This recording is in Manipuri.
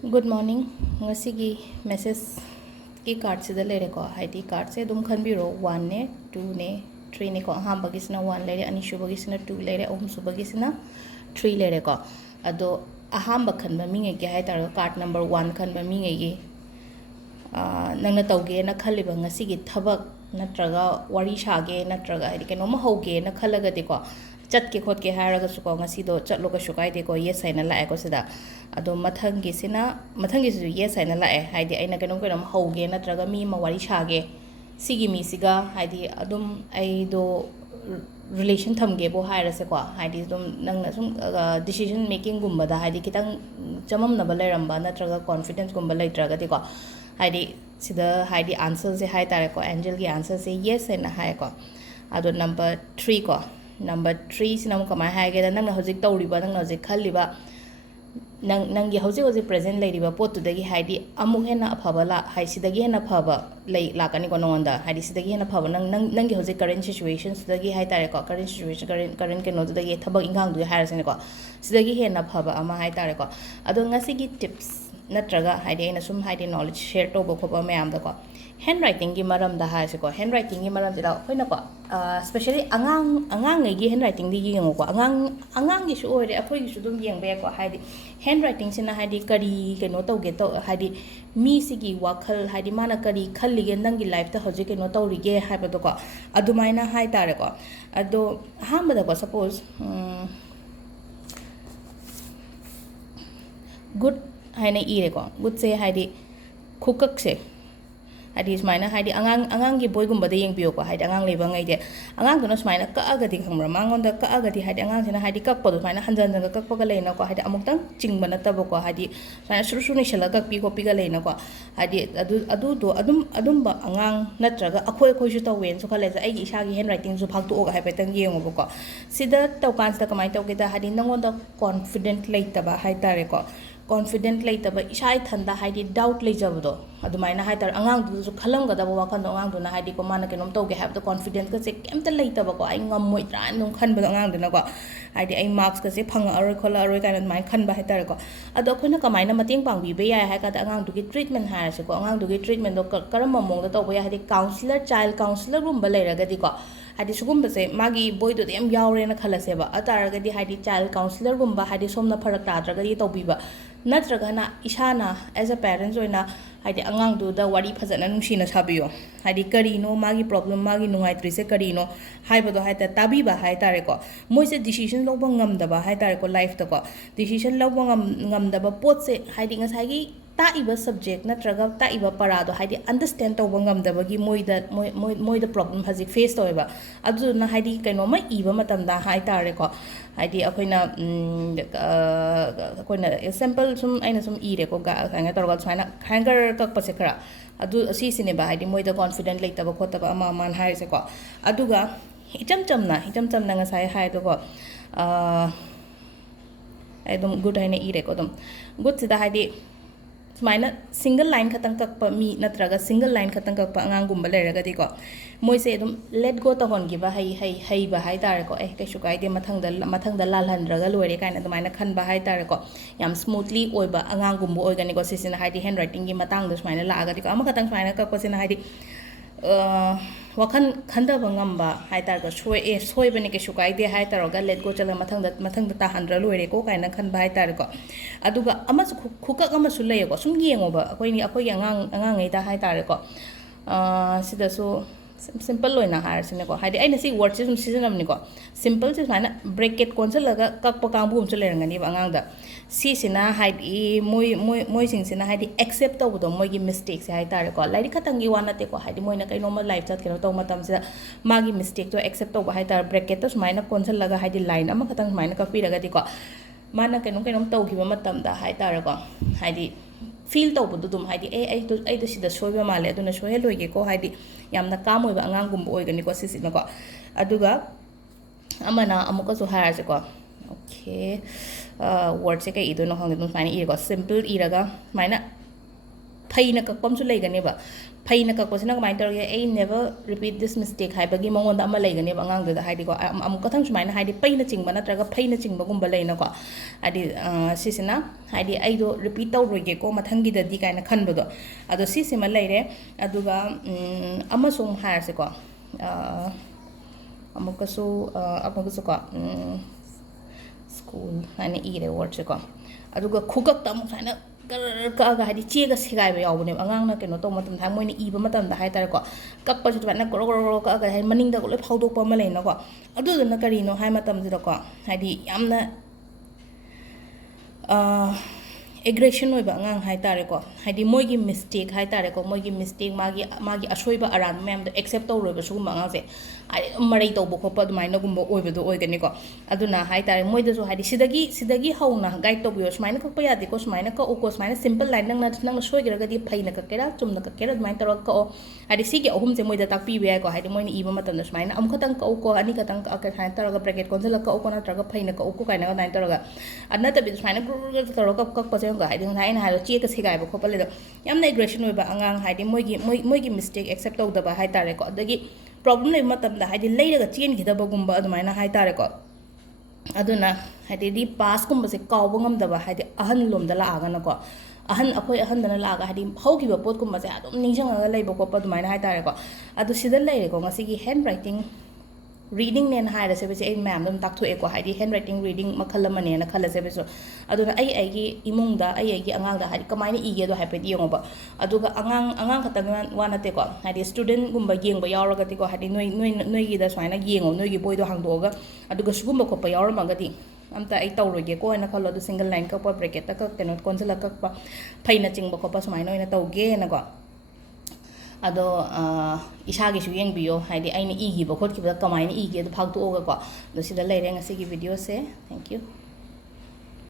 Good morning. Ngasigi message ki card sida lere ko haidi card se dum khan biro 1 ne 2 ne 3 ne ko aham bagisna 1 lere ani shubagisna 2 lere ahum subagisna 3 lere ko ado aham bakhan ba minge ge hai tar card number 1 khan ba minge gi nangna tawge na khaliba ngasigi thabak natraga wari shage natraga haidi keno ma hoge na khalaga de ko chat ke khot ke haraga su ko ngasi do chat loga shukai de ko yes sai na la ko sida ado mathangi sina mathangi su yes sai na la haidi aina keno keno hoge natraga mi ma wari shage sigi mi siga haidi adum ai do relation thamge bo haira se ko haidi dum nangna sum decision making gumba da haidi kitang chamam na baleramba natraga confidence gumba laitraga de ko haidi sida haidi answer se hai tare ko angel gi answer se yes and hai ko ado number 3 ko number 3 sina mo kamai hai ge da nang na hojik tawriba nang na hojik khalliba nang gi hojik present lairiba pot tu dagi haidi amuk hena aphaba la hai sidagi hena phaba lai lakani ko nonda haidi sidagi hena phaba nang gi hojik current situation sidagi hai tare ko current situation current ke no tu dagi thabak ingang du hai rasene ko sidagi hena phaba ama hai tare ko ado ngasi gi tips natraga haidi ina sum haidi knowledge share to bo khoba mayam da ko handwriting gi maram da ha se ko handwriting gi maram da hoina ko especially angang gi handwriting di gi ngo ko angang gi su ore akhoi gi su dum yeng be ko haidi handwriting sina haidi kari keno to ge to haidi mi sigi wakhal haidi mana kari khalli ge nang gi life ta hoje keno to ri ge haiba do ko adumaina hai tare ko ado hamba da ko suppose good haina ire ko good se haidi khukak se haidi smaina haidi angang gi boy gumba de yeng biyo ko haidi angang leba ngai de angang duna smaina ka agadi khamra mangon da ka agadi haidi angang sina haidi kak podu smaina hanjan jang kak paga leina ko haidi amuk tang chingba na tabo ko haidi smaina suru suru ni shala kak pi ko pi ga leina ko haidi adu do adum ba angang natraga akhoi khoi su tawen su khale ja ai gi isa gi handwriting su phak tu og hai petang yengo ko sida tawkan sa kamai tawge da haidi nangon da confident leitaba hai tare ko confident leitaba isai thanda haidi doubt leijabdo adumaina hai tar angang du su khalam ga da wakan angang du na haidi ko mana kenom toge have the confidence ka se kemta leitaba ko ai ngam moi tra nung khan ba angang du na ko haidi ai marks ka se phanga aroi khola aroi kana mai khan ba hai tar ko ado khona kamaina mating pang bi be ya hai ka da angang du gi treatment ha se ko angang du gi treatment do karam mong da to ba ya haidi counselor child counselor gum ba leira ga di ko haidi sugum ba se magi boy do em yaure na khala se ba atara ga di haidi child counselor gum ba haidi somna pharak ta dra ga di to bi ba natragana isana as a parents oina haidi angang du da wari phajana nungsi na sabiyo haidi kari no magi problem magi nungai tri se kari no haiba do haita tabi ba hai tare ko moi se decision lobba ngam da ba hai tare ko life ta ko decision lobba ngam da ba pot se haidi ngasai gi ta iba subject natraga ta iba para do haidi understand to ngam da ba gi moi da problem haji face to ba adu na haidi kaino ma iba matam da hai tare ko haidi akoina akoina example sum aina sum ire ko ga nga torgal saina hanger kak pase kara adu asi sine ba haidi moi da confident leita ba khota ba ama man hai se ko aduga icham cham na nga sai hai do ko एकदम गुड है इरे को गुड से हादी सुमायना सिंगल लाइन खतंग कक्प मी नत्रगा सिंगल लाइन खतंग कक्प अंगांगुम लेरगदी को मोइसे एकदम लेट गो तहोनगिबा हई बा हाई तारे को कैसु कायदे मथंग लालहनरगा लोरे कायना दुमायना खनबा हाई तारे को याम स्मूथली ओइबा अंगांगुम ओइगनी को सिसिना हाइदी हैंडराइटिंग की मतंग द सुमायना लागदी को अमा खतंग सुमायना कक्पसिना हाइदी wakan khanda bangamba hai tar ga soi bani ke shukai de hai tar ga let go chala mathang da ta handra loire ko kaina khan bai tar ko aduga ama khukak ama su lei ko sum yengo ba akoi angang ei da hai tar ko sida so simple loina har sine ko haidi aina si word sum season amni ko simple se mana bracket konsel laga kak pa kang bum chule rangani ba angang da si sina haidi moi sing sina haidi accept to do moi gi mistakes hai tar ko lairi khatang gi wana te ko haidi moi na kai normal life chat kero to matam se magi mistake to accept to ba hai tar bracket to sumaina konsel laga haidi line ama khatang sumaina ka pi raga di ko mana kai nom to gi ba matam da hai tar ko haidi feel to budu dum haidi ai to sida soiba male aduna sohe loige ko haidi yamna kam oiba angang gum oigani ko sisina ko aduga amana amuka so hara se ko okay word se kai ido no hang dum fine ire ko simple iraga maina ꯐꯩꯅ ꯀꯛꯄ ꯑꯃꯁꯨ ꯂꯩꯒꯅꯦꯕ ꯐꯩꯅ ꯀꯛꯄꯁꯤꯅ ꯀꯃꯥꯏꯅ ꯇꯧꯔꯒꯦ ꯑꯩ ꯅꯦꯚꯔ ꯔꯤꯄꯤꯠ ꯗꯤꯁ ꯃꯤꯁꯇꯦꯛ ꯍꯥꯏꯕꯒꯤ ꯃꯉꯣꯟꯗ ꯑꯃ ꯂꯩꯒꯅꯦꯕ ꯑꯉꯥꯡꯗꯨꯗ ꯍꯥꯏꯗꯤꯀꯣ ꯑꯃꯨꯛꯀꯊꯪ ꯁꯨꯃꯥꯏꯅ ꯍꯥꯏꯗꯤ ꯄꯩꯅ ꯆꯤꯡꯕ ꯅꯠꯇ꯭ꯔꯒ ꯐꯩꯅ ꯆꯤꯡꯕꯒꯨꯝꯕ ꯂꯩꯅꯀꯣ ꯍꯥꯏꯗꯤ ꯁꯤꯁꯤꯅ ꯍꯥꯏꯗꯤ ꯑꯩꯗꯣ ꯔꯤꯄꯤꯠ ꯇꯧꯔꯣꯏꯒꯦꯀꯣ ꯃꯊꯪꯒꯤꯗꯗꯤ ꯀꯥꯏꯅ ꯈꯟꯕꯗꯣ ꯑꯗꯣ ꯁꯤꯁꯤꯃ ꯂꯩꯔꯦ ꯑꯗꯨꯒ ꯑꯃꯁꯨꯡ ꯍꯥꯏꯔꯁꯦꯀꯣ ꯑꯃꯨꯛꯀꯁꯨꯀꯣ ꯁ꯭ꯀꯨꯜ ꯍꯥꯏꯅ ꯏꯔꯦ ꯋꯥꯔꯗꯁꯦꯀꯣ ꯑꯗꯨꯒ ꯈꯨꯒꯛꯇ ꯑꯃꯨꯛ ꯁꯨꯃꯥꯏꯅ ꯀꯛꯑꯒ ꯍꯥꯏꯗꯤ ꯆꯦꯒ ꯁꯦꯒꯥꯏꯕ ꯌꯥꯎꯕꯅꯦꯕ ꯑꯉꯥꯡꯅ ꯀꯩꯅꯣ ꯇꯧꯕ ꯃꯇꯝꯗ ꯃꯣꯏꯅ ꯏꯕ ꯃꯇꯝꯗ ꯍꯥꯏꯇꯥꯔꯦꯀꯣ ꯀꯛꯄꯁꯨ ꯑꯗꯨꯃꯥꯏꯅ ꯒꯣꯔꯣ ꯒꯣꯔꯣ ꯒꯣꯔꯣ ꯀꯛꯑꯒ ꯍꯥꯏꯗꯤ ꯃꯅꯤꯡꯗꯒ ꯂꯣꯏ ꯐꯥꯎꯗꯣꯛꯄ ꯑꯃ ꯂꯩꯅꯀꯣ ꯑꯗꯨꯗꯨꯅ ꯀꯔꯤꯅꯣ ꯍꯥꯏ ꯃꯇꯝꯁꯤꯗꯀꯣ ꯍꯥꯏꯗꯤ ꯌꯥꯝꯅ ꯑꯦꯒ꯭ꯔꯦꯁꯟ ꯑꯣꯏꯕ ꯑꯉꯥꯡ ꯍꯥꯏꯇꯥꯔꯦꯀோ ꯍꯥꯏꯗꯤ ꯃꯣꯏꯒꯤ ꯃꯤꯁꯇꯦꯛ ꯍꯥꯏꯇꯥꯔꯦꯀꯣ ꯃꯣꯏꯒꯤ ꯃꯤꯁꯇꯦꯛ ꯃꯥꯒꯤ ꯑꯁꯣꯏꯕ ꯑꯔꯥꯟꯕ ꯃꯌꯥꯝꯗꯣ ꯑꯦꯛꯁꯦꯞ ꯇꯧꯔꯣꯏꯕ ꯁꯤꯒꯨꯝꯕ ꯑꯉꯥꯡꯁꯦ ꯍꯥꯏꯗꯤ ꯃꯔꯩ ꯇꯧꯕ ꯈꯣꯠꯄ ꯑꯗꯨꯃꯥꯏꯅꯒꯨꯝꯕ ꯑꯣꯏꯕꯗꯣ ꯑꯣꯏꯒꯅꯤꯀꯣ ꯑꯗꯨꯅ ꯍꯥꯏꯇꯥꯔꯦ ꯃꯣꯏꯗꯁꯨ ꯍꯥꯏꯗꯤ ꯁꯤꯗꯒꯤ ꯍꯧꯅ ꯒꯥꯏꯗ ꯇꯧꯕꯤꯌꯣ ꯁꯨꯃꯥꯏꯅ ꯀꯛꯄ ꯌꯥꯗꯦꯀꯣ ꯁꯨꯃꯥꯏꯅ ꯀꯛꯎꯀꯣ ꯁꯨꯃꯥꯏꯅ ꯁꯤꯝꯄꯜ ꯂꯥꯏꯟ ꯅꯪꯅ ꯁꯣꯏꯈ꯭ꯔꯒꯗꯤ ꯐꯩꯅ ꯀꯛꯀꯦꯔꯥ ꯆꯨꯝꯅ ꯀꯛꯀꯦꯔꯥ ꯑꯗꯨꯃꯥꯏꯅ ꯇꯧꯔꯒ ꯀꯛꯑꯣ ꯍꯥꯏꯗꯤ ꯁꯤꯒꯤ ꯑꯍꯨꯝꯁꯦ ꯃꯣꯏꯗ ꯇꯥꯛꯄꯤꯕ ꯌꯥꯏꯀꯣ ꯍꯥꯏꯗꯤ ꯃꯣꯏꯅ ꯏꯕ ꯃꯇꯝꯗ ꯁꯨꯃꯥꯏꯅ ꯑꯃꯨꯛꯈꯛꯇꯪ ꯀꯛꯎꯀꯣ ꯑꯅꯤꯈꯛꯇꯪ ꯀꯛꯑꯒ ꯁꯨꯃꯥꯏꯅ ꯇꯧꯔꯒ ꯕ꯭ꯔꯦꯀꯦꯠ ꯀꯣꯟꯁꯤꯜꯂꯒ ꯀꯛꯎꯀꯣ ꯅꯠꯇ꯭ꯔꯒ ꯐꯩꯅ ꯀꯛꯎꯀꯣ ꯀꯥꯏꯅ ꯑꯗꯨꯃꯥꯏꯅ ꯇꯧꯔꯒ ꯅꯠꯇꯕꯤꯗ ꯁꯨꯃꯥꯏꯅ ꯒ꯭ꯔꯨ ꯇꯧꯔꯒ ꯀꯛꯄꯁꯦ ꯍꯥꯏꯗꯤ ꯉꯁꯥꯏ ꯑꯩꯅ ꯍꯥꯏꯕꯗꯣ ꯆꯦꯛꯀ ꯁꯦꯒꯥꯏꯕ ꯈꯣꯠꯄ ꯂꯩꯗꯣ ꯌꯥꯝꯅ ꯑꯦꯒ꯭ꯔꯦꯁꯟ ꯑꯣꯏꯕ ꯑꯉꯥꯡ ꯍꯥꯏꯗꯤ ꯃꯣꯏꯒꯤ ꯃꯤꯁꯇꯦꯛ ꯑꯦꯛꯁꯦꯞ ꯇꯧꯗꯕ ꯍꯥꯏꯇꯥꯔꯦꯀꯣ ꯑꯗꯒꯤ ꯄ꯭ꯔꯣꯕ꯭ꯂꯦꯝ ꯂꯩꯕ ꯃꯇꯝꯗ ꯍꯥꯏꯗꯤ ꯂꯩꯔꯒ ꯆꯦꯟꯈꯤꯗꯕꯒꯨꯝꯕ ꯑꯗꯨꯃꯥꯏꯅ ꯍꯥꯏꯇꯥꯔꯦꯀꯣ ꯑꯗꯨꯅ ꯍꯥꯏꯗꯤ ꯄꯥꯁꯀꯨꯝꯕꯁꯦ ꯀꯥꯎꯕ ꯉꯝꯗꯕ ꯍꯥꯏꯗꯤ ꯑꯍꯟ ꯂꯣꯝꯗ ꯂꯥꯛꯑꯒꯅꯀꯣ ꯑꯩꯈꯣꯏ ꯑꯍꯟꯗꯅ ꯂꯥꯛꯑꯒ ꯍꯥꯏꯗꯤ ꯍꯧꯈꯤꯕ ꯄꯣꯠꯀꯨꯝꯕꯁꯦ ꯑꯗꯨꯝ ꯅꯤꯡꯁꯤꯡꯉꯒ ꯂꯩꯕ ꯈꯣꯠꯄ ꯑꯗꯨꯃꯥꯏꯅ ꯍꯥꯏꯇꯥꯔꯦꯀꯣ ꯑꯗꯣ ꯁꯤꯗ ꯂꯩꯔꯦꯀꯣ ꯉꯁꯤꯒꯤ ꯍꯦꯟ ꯔꯥꯏꯇꯤꯡ ꯔꯤꯗꯤꯡꯅꯦꯅ ꯍꯥꯏꯔꯁꯦꯕꯁꯦ ꯑꯩ ꯃꯌꯥꯝꯗ ꯑꯗꯨꯝ ꯇꯥꯛꯊꯣꯛꯑꯦꯀꯣ ꯍꯥꯏꯗꯤ ꯍꯦꯟ ꯔꯥꯏꯇꯤꯡ ꯔꯤꯗꯤꯡ ꯃꯈꯜ ꯑꯃꯅꯦꯅ ꯈꯜꯂꯁꯦꯕꯁꯨ ꯑꯗꯨꯅ ꯑꯩꯒꯤ ꯏꯃꯨꯡꯗ ꯑꯩꯒꯤ ꯑꯉꯥꯡꯗ ꯍꯥꯏꯗꯤ ꯀꯃꯥꯏꯅ ꯏꯒꯦꯗꯣ ꯍꯥꯏꯐꯦꯠ ꯌꯦꯡꯉꯣꯕ ꯑꯗꯨꯒ ꯑꯉꯥꯡ ꯈꯛꯇꯪ ꯋꯥ ꯅꯠꯇꯦꯀꯣ ꯍꯥꯏꯗꯤ ꯁ꯭ꯇꯨꯗꯦꯟꯒꯨꯝꯕ ꯌꯦꯡꯕ ꯌꯥꯎꯔꯒꯗꯤꯀꯣ ꯍꯥꯏꯗꯤ ꯅꯣꯏꯒꯤꯗ ꯁꯨꯃꯥꯏꯅ ꯌꯦꯡꯉꯣ ꯅꯣꯏꯒꯤ ꯕꯣꯏꯗꯣ ꯍꯥꯡꯗꯣꯛꯑꯒ ꯑꯗꯨꯒ ꯁꯤꯒꯨꯝꯕ ꯈꯣꯠꯄ ꯌꯥꯎꯔꯝꯃꯒꯗꯤ ꯑꯝꯇ ꯑꯩ ꯇꯧꯔꯣꯏꯒꯦꯀꯣ ꯍꯥꯏꯅ ꯈꯜꯂꯣ ꯑꯗꯨ ꯁꯤꯡꯒꯜ ꯂꯥꯏꯟ ꯀꯛꯄ ꯕ꯭ꯔꯦꯀꯦꯠꯇ ꯀꯩꯅꯣ ꯀꯣꯟꯁꯤꯜꯂꯒ ꯀꯛꯄ ꯐꯩꯅ ꯆꯤꯡꯕ ꯈꯣꯠꯄ ꯁꯨꯃꯥꯏꯅ ꯑꯣꯏꯅ ꯇꯧꯒꯦꯅꯀꯣ ꯑꯗꯣ ꯏꯁꯥꯒꯤꯁꯨ ꯌꯦꯡꯕꯤꯌꯣ ꯍꯥꯏꯗꯤ ꯑꯩꯅ ꯏꯈꯤꯕ ꯈꯣꯠꯈꯤꯕꯗ ꯀꯃꯥꯏꯅ ꯏꯒꯦꯗꯣ ꯐꯥꯎꯗꯣꯛꯑꯒꯀꯣ ꯑꯗꯣ ꯁꯤꯗ ꯂꯩꯔꯦ ꯉꯁꯤꯒꯤ ꯚꯤꯗꯤꯑꯣꯁꯦ ꯊꯦꯡꯛ ꯌꯨ